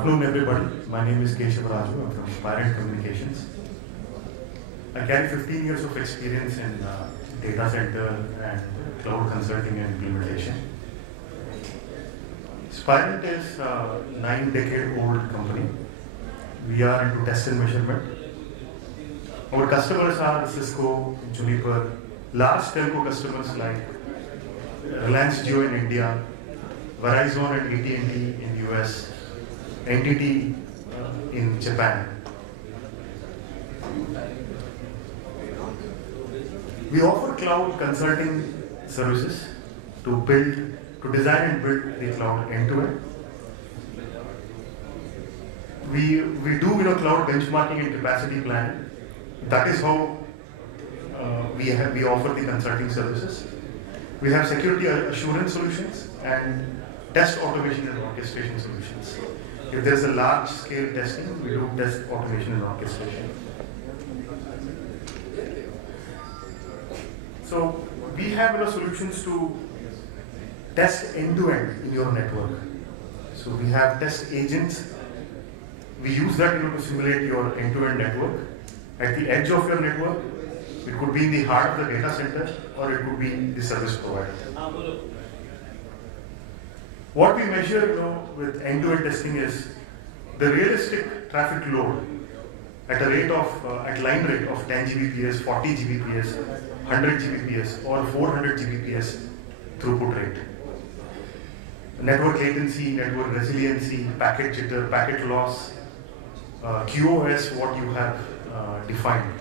Afternoon, everybody. My name is Keshava Raju. I'm from Spirent Communications. I carry 15 years of experience in data center and cloud consulting and implementation. Spirent is a 9-decade-old company. We are into test and measurement. Our customers are Cisco, Juniper, large telco customers like Reliance Jio in India, Verizon and AT&T in the US, NTT in Japan. We offer cloud consulting services to design and build the cloud end-to-end. We do cloud benchmarking and capacity planning. That is how we offer the consulting services. We have security assurance solutions and test automation and orchestration solutions. If there is a large-scale testing, we do test automation and orchestration. So we have solutions to test end-to-end in your network. So we have test agents. We use that to simulate your end-to-end network. At the edge of your network, it could be in the heart of the data center, or it could be the service provider. What we measure with end-to-end testing is the realistic traffic load at line rate of 10 Gbps, 40 Gbps, 100 Gbps, or 400 Gbps throughput rate. Network latency, network resiliency, packet jitter, packet loss, QoS, what you have defined.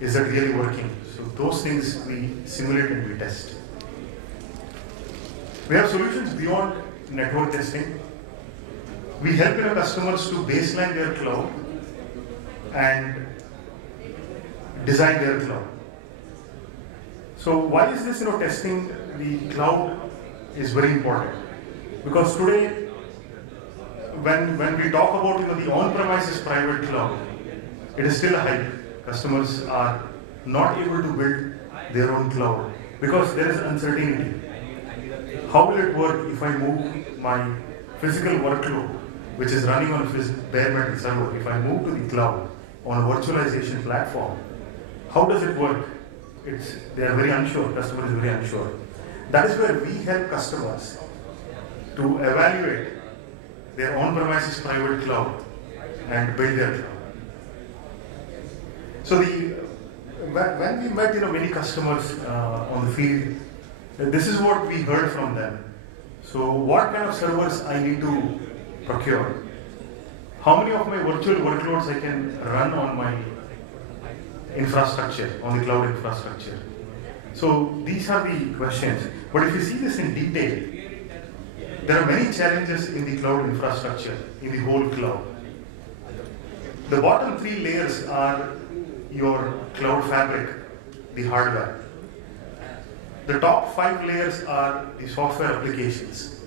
Is that really working? So those things we simulate and we test. We have solutions beyond network testing. We help customers to baseline their cloud and design their cloud. So why is this testing the cloud is very important? Because today, when we talk about the on-premises private cloud, it is still a hype. Customers are not able to build their own cloud because there is uncertainty. How will it work if I move my physical workload, which is running on a bare metal server, if I move to the cloud on a virtualization platform? How does it work? They are very unsure. Customer is very unsure. That is where we help customers to evaluate their on-premises private cloud and build their cloud. So when we met many customers on the field, this is what we heard from them. So what kind of servers I need to procure? How many of my virtual workloads I can run on my infrastructure, on the cloud infrastructure? So these are the questions. But if you see this in detail, there are many challenges in the cloud infrastructure, in the whole cloud. The bottom 3 layers are your cloud fabric, the hardware. The top 5 layers are the software applications.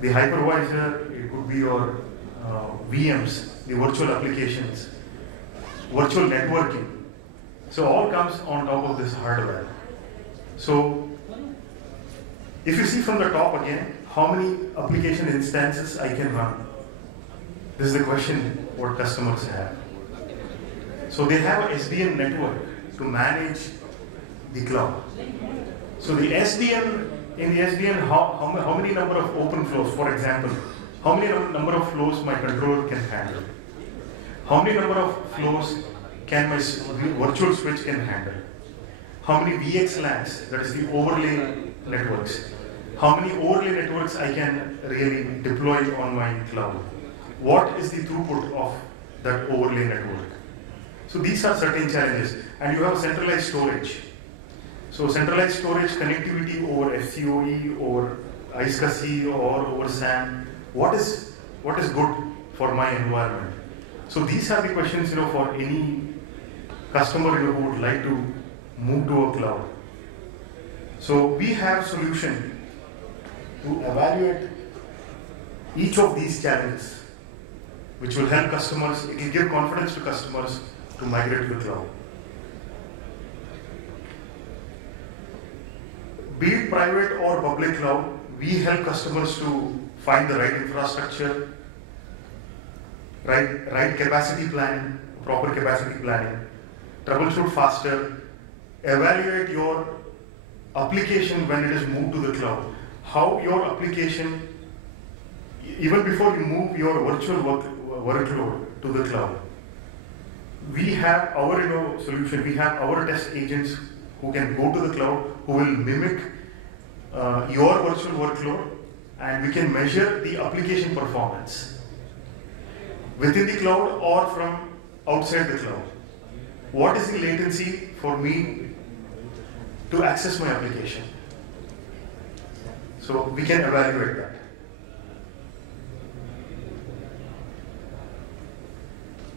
The hypervisor, it could be your VMs, the virtual applications, virtual networking. So all comes on top of this hardware. So if you see from the top again, how many application instances I can run? This is the question what customers have. So they have an SDN network to manage the cloud. So the SDN, in the SDN, how many number of open flows, for example, how many number of flows my controller can handle? How many number of flows can my virtual switch can handle? How many VXLANs, that is the overlay networks, how many overlay networks I can really deploy on my cloud? What is the throughput of that overlay network? So these are certain challenges. And you have centralized storage. So centralized storage connectivity over FCOE or ISCSI or over SAN. What is good for my environment? So these are the questions for any customer who would like to move to a cloud. So we have solution to evaluate each of these challenges, which will help customers. It will give confidence to customers to migrate to the cloud. Be it private or public cloud, we help customers to find the right infrastructure, right capacity planning, proper capacity planning, troubleshoot faster, evaluate your application when it is moved to the cloud. How your application, even before you move your virtual workload to the cloud, we have our solution, we have our test agents who can go to the cloud, who will mimic your virtual workload, and we can measure the application performance within the cloud or from outside the cloud. What is the latency for me to access my application? So we can evaluate that.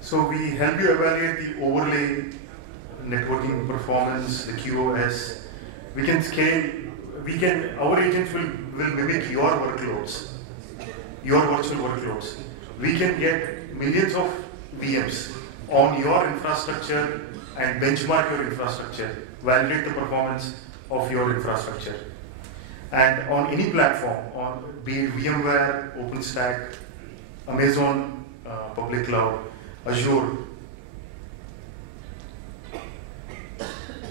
So we help you evaluate the overlay, networking performance, the QoS. We can scale, our agents will mimic your workloads, your virtual workloads. We can get millions of VMs on your infrastructure and benchmark your infrastructure, validate the performance of your infrastructure. And on any platform, be it VMware, OpenStack, Amazon public cloud, Azure.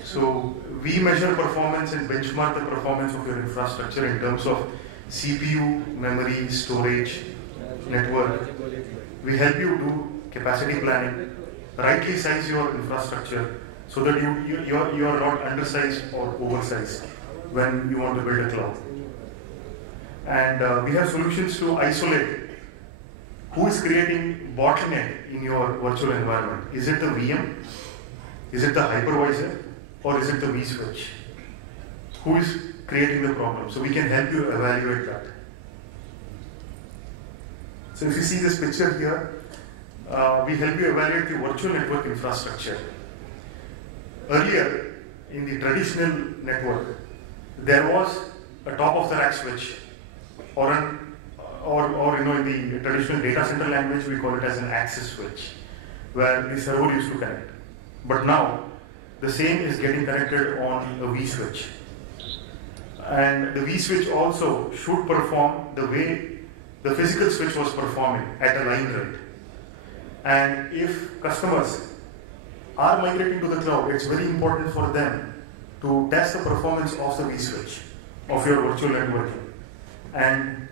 So we measure performance and benchmark the performance of your infrastructure in terms of CPU, memory, storage, network. We help you do capacity planning, rightly size your infrastructure so that you are not undersized or oversized when you want to build a cloud. And we have solutions to isolate who is creating bottleneck in your virtual environment. Is it the VM? Is it the hypervisor? Or is it the vSwitch? Who is creating the problem? So we can help you evaluate that. So if you see this picture here, we help you evaluate the virtual network infrastructure. Earlier, in the traditional network, there was a top-of-the-rack switch, or in the traditional data center language, we call it as an access switch, where the server used to connect. But now, the same is getting connected on a vSwitch. And the vSwitch also should perform the way the physical switch was performing at a line rate. And if customers are migrating to the cloud, it's very important for them to test the performance of the vSwitch, of your virtual networking. And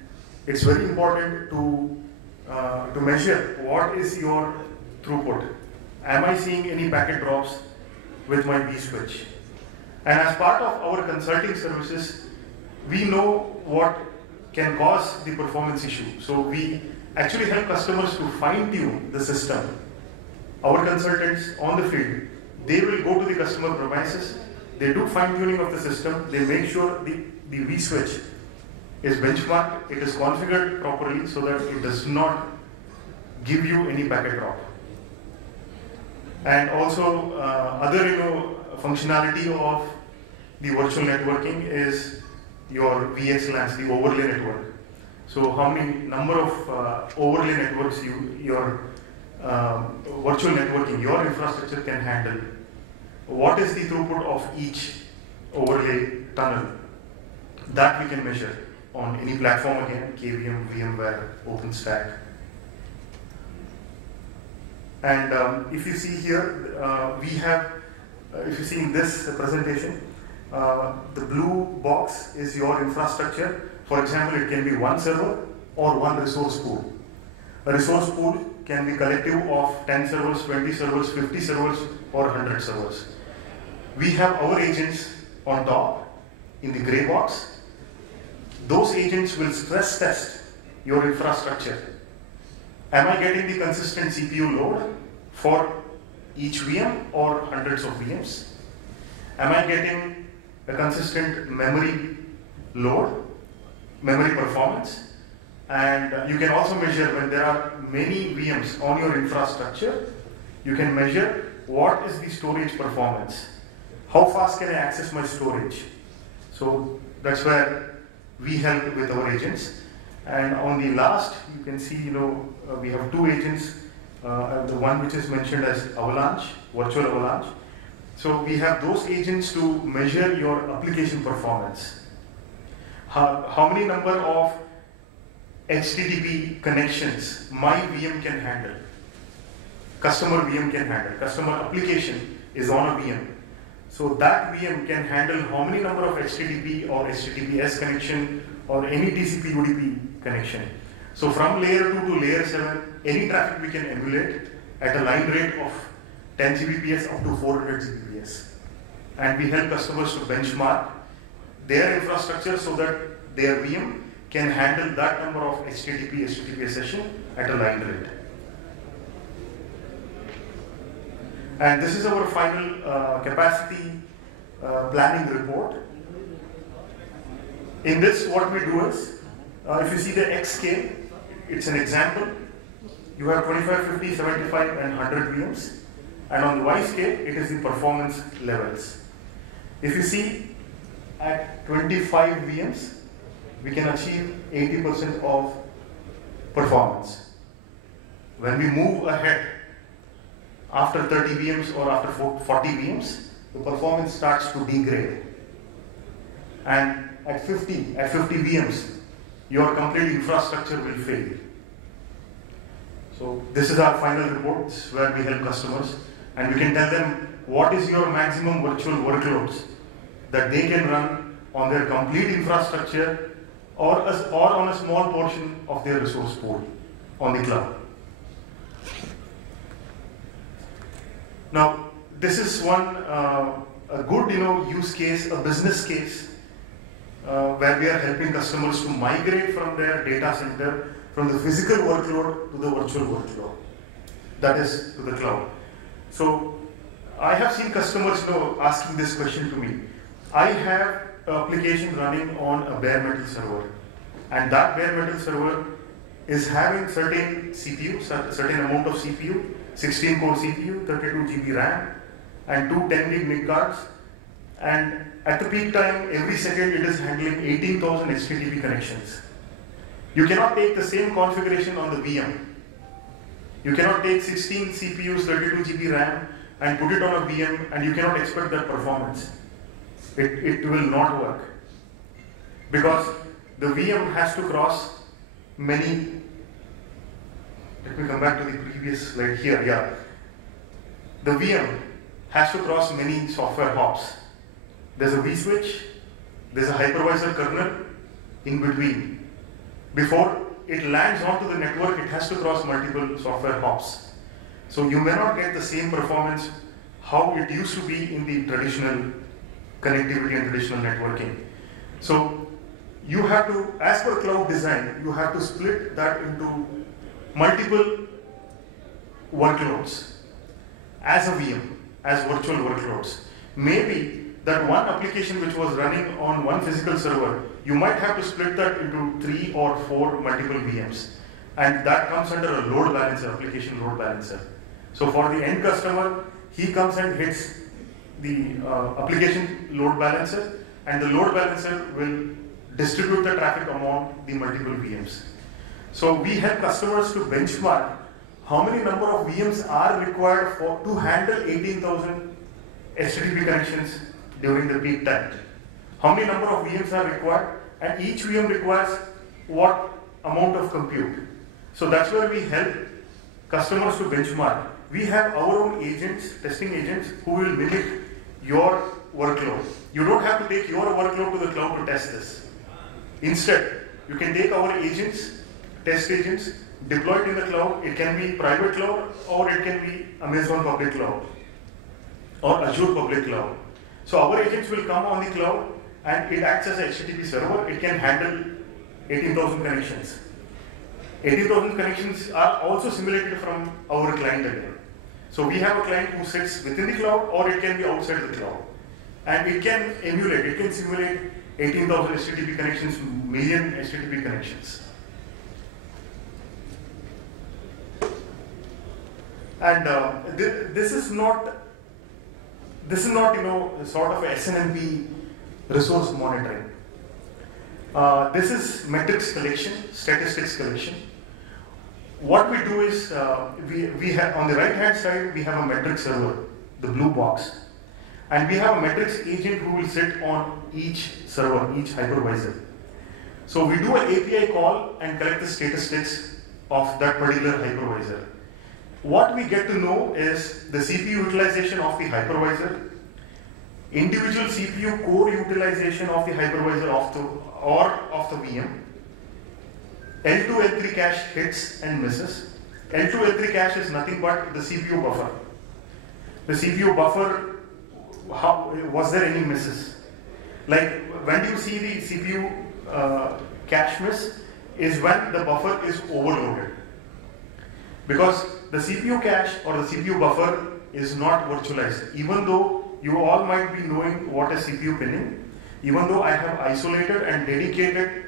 it's very important to measure what is your throughput. Am I seeing any packet drops with my vSwitch? And as part of our consulting services, we know what can cause the performance issue. So we actually help customers to fine-tune the system. Our consultants on the field, they will go to the customer premises, they do fine-tuning of the system, they make sure the vSwitch is benchmarked, it is configured properly so that it does not give you any packet drop. And also other functionality of the virtual networking is your VXLANs, the overlay network. So how many number of overlay networks your virtual networking, your infrastructure can handle. What is the throughput of each overlay tunnel? That we can measure on any platform again, KVM, VMware, OpenStack. And if you see here, we have, if you see in this presentation, the blue box is your infrastructure. For example, it can be one server or one resource pool. A resource pool can be collective of 10 servers, 20 servers, 50 servers, or 100 servers. We have our agents on top in the gray box. Those agents will stress test your infrastructure. Am I getting the consistent CPU load for each VM or hundreds of VMs? Am I getting a consistent memory load, memory performance? And you can also measure when there are many VMs on your infrastructure, you can measure what is the storage performance. How fast can I access my storage? So that's where we help with our agents. And on the last, you can see, we have two agents. The one which is mentioned as Avalanche, virtual Avalanche. So we have those agents to measure your application performance. How many number of HTTP connections my VM can handle. customer VM can handle. Customer application is on a VM. So that VM can handle how many number of HTTP or HTTPS connection or any TCP UDP connection. So from layer 2 to layer 7, any traffic we can emulate at a line rate of 10 Gbps up to 400 Gbps. And we help customers to benchmark their infrastructure so that their VM can handle that number of HTTP, HTTPS session at a line rate. And this is our final capacity planning report. In this, what we do is, if you see the XK, it's an example. You have 25, 50, 75, and 100 VMs. And on the Y scale, it is the performance levels. If you see at 25 VMs, we can achieve 80% of performance. When we move ahead, after 30 VMs or after 40 VMs, the performance starts to degrade. And at 50 VMs, your complete infrastructure will fail. So this is our final report where we help customers and we can tell them what is your maximum virtual workloads that they can run on their complete infrastructure or on a small portion of their resource pool on the cloud. Now, this is one a good use case, a business case, where we are helping customers to migrate from their data center from the physical workload to the virtual workload, that is to the cloud. So I have seen customers asking this question to me. I have an application running on a bare metal server, and that bare metal server is having certain CPU, certain amount of CPU, 16 core CPU, 32 GB RAM, and two 10 gig NIC cards. And at the peak time, every second it is handling 18,000 HTTP connections. You cannot take the same configuration on the VM. You cannot take 16 CPUs, 32 GB RAM, and put it on a VM, and you cannot expect that performance. It will not work. Because the VM has to cross many. Let me come back to the previous slide here. Yeah. The VM has to cross many software hops. There's a vSwitch, there's a hypervisor kernel in between. Before it lands onto the network, it has to cross multiple software hops. So you may not get the same performance how it used to be in the traditional connectivity and traditional networking. So you have to, as per cloud design, you have to split that into multiple workloads as a VM, as virtual workloads. Maybe that one application which was running on one physical server, you might have to split that into 3 or 4 multiple VMs. And that comes under a load balancer, application load balancer. So for the end customer, he comes and hits the application load balancer, and the load balancer will distribute the traffic among the multiple VMs. So we help customers to benchmark how many number of VMs are required to handle 18,000 HTTP connections during the peak time. How many number of VMs are required, and each VM requires what amount of compute. So that's where we help customers to benchmark. We have our own agents, testing agents, who will mimic your workload. You don't have to take your workload to the cloud to test this. Instead, you can take our agents, test agents, deploy it in the cloud. It can be private cloud, or it can be Amazon public cloud, or Azure public cloud. So our agents will come on the cloud, and it acts as a HTTP server. It can handle 18,000 connections. 18,000 connections are also simulated from our client again. So we have a client who sits within the cloud, or it can be outside the cloud. And it can emulate, it can simulate 18,000 HTTP connections, million HTTP connections. And this is not sort of a SNMP resource monitoring. This is metrics collection, statistics collection. What we do is, we have on the right hand side, we have a metrics server, the blue box. And we have a metrics agent who will sit on each server, each hypervisor. So we do an API call and collect the statistics of that particular hypervisor. what we get to know is the CPU utilization of the hypervisor, individual CPU core utilization of the hypervisor of the VM, L2, L3 cache hits and misses. L2, L3 cache is nothing but the CPU buffer. The CPU buffer, was there any misses? Like when you see the CPU cache miss is when the buffer is overloaded. Because the CPU cache or the CPU buffer is not virtualized. Even though you all might be knowing what is CPU pinning, even though I have isolated and dedicated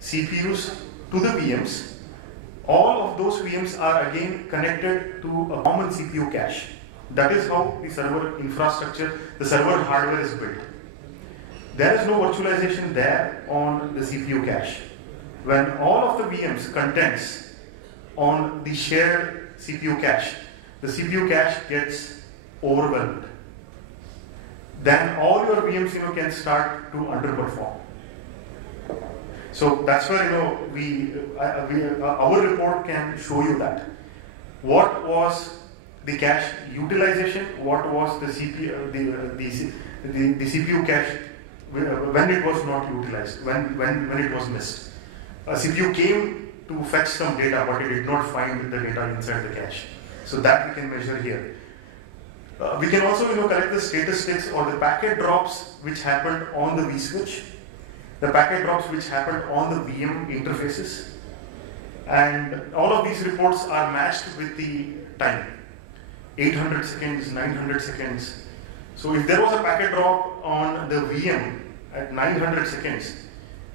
CPUs to the VMs, all of those VMs are again connected to a common CPU cache. That is how the server infrastructure, the server hardware is built. There is no virtualization there on the CPU cache. When all of the VMs contents on the shared CPU cache, the CPU cache gets overwhelmed. Then all your VMs can start to underperform. So that's where our report can show you that. What was the cache utilization? What was the CPU the CPU cache when it was not utilized? When it was missed? A CPU came to fetch some data, but it did not find the data inside the cache. So that we can measure here. We can also collect the statistics or the packet drops which happened on the vSwitch, the packet drops which happened on the VM interfaces, and all of these reports are matched with the time, 800 seconds, 900 seconds. So if there was a packet drop on the VM at 900 seconds,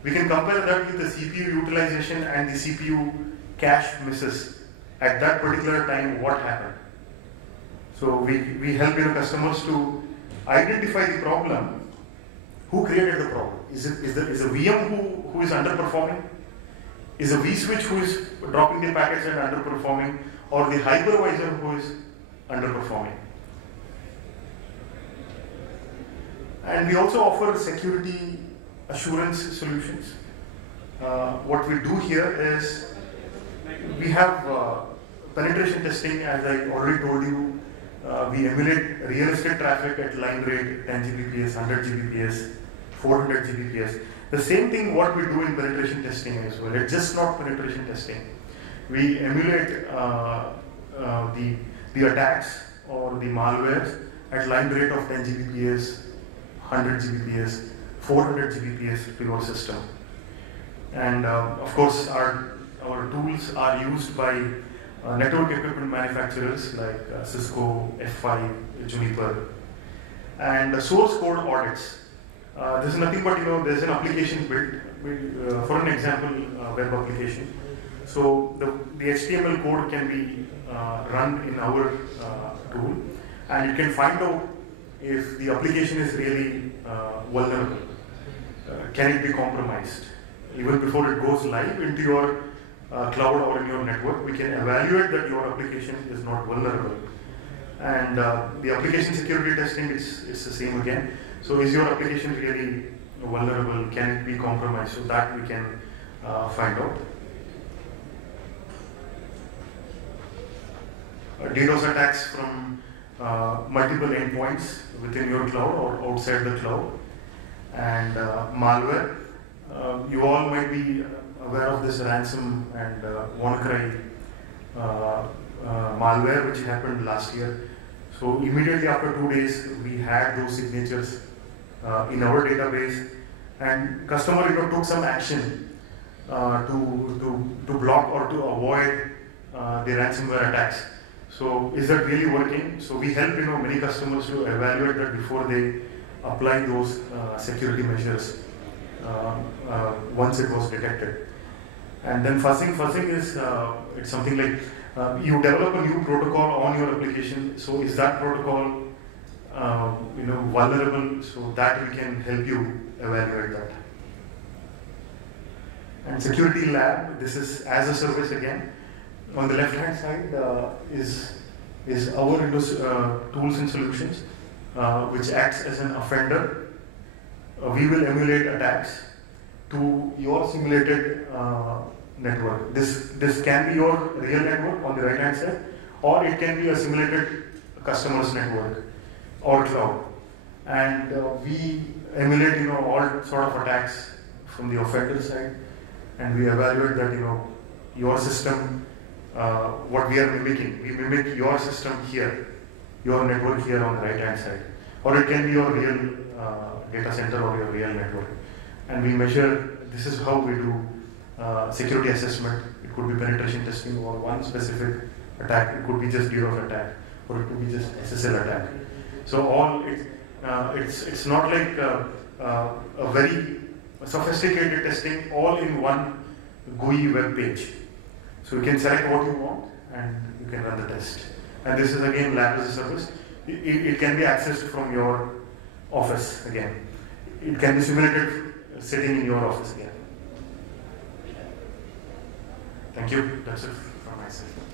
we can compare that with the CPU utilization and the CPU cache misses at that particular time, what happened. So we help customers to identify the problem. Who created the problem? Is a VM who is underperforming? Is a vSwitch who is dropping the packets and underperforming, or the hypervisor who is underperforming? And we also offer security assurance solutions. What we do here is we have penetration testing, as I already told you. We emulate realistic traffic at line rate 10 Gbps, 100 Gbps, 400 Gbps. The same thing what we do in penetration testing as well. It's just not penetration testing. We emulate the attacks or the malwares at line rate of 10 Gbps, 100 Gbps, 400 Gbps to your system. And of course, our tools are used by network equipment manufacturers like Cisco, F5, Juniper, and source code audits. This is nothing but there's an application built for an example web application. So the HTML code can be run in our tool, and it can find out if the application is really vulnerable. Can it be compromised? Even before it goes live into your cloud or in your network, we can evaluate that your application is not vulnerable. And the application security testing is the same again. So is your application really vulnerable? Can it be compromised? So that we can find out. DDoS attacks from multiple endpoints within your cloud or outside the cloud. And malware. You all might be aware of this ransom and WannaCry malware which happened last year. So immediately after 2 days, we had those signatures in our database, and customer took some action to block or to avoid the ransomware attacks. So is that really working? So we help many customers to evaluate that before they apply those security measures once it was detected. And then fuzzing is it's something like you develop a new protocol on your application. So is that protocol vulnerable? So that we can help you evaluate that. And security lab, this is as a service again. On the left hand side is our tools and solutions, which acts as an offender. We will emulate attacks to your simulated network. This can be your real network on the right hand side, or it can be a simulated customer's network or cloud. And we emulate, all sort of attacks from the offender side, and we evaluate that, your system, what we are mimicking. We mimic your system here, your network here on the right-hand side, or it can be your real data center or your real network. And we measure, this is how we do security assessment. It could be penetration testing or one specific attack. It could be just DDoS attack, or it could be just SSL attack. So it's not like a very sophisticated testing all in one GUI web page. So you can select what you want and you can run the test. And this is again lab as a service. It can be accessed from your office again. It can be simulated sitting in your office again. Thank you. That's it from my side.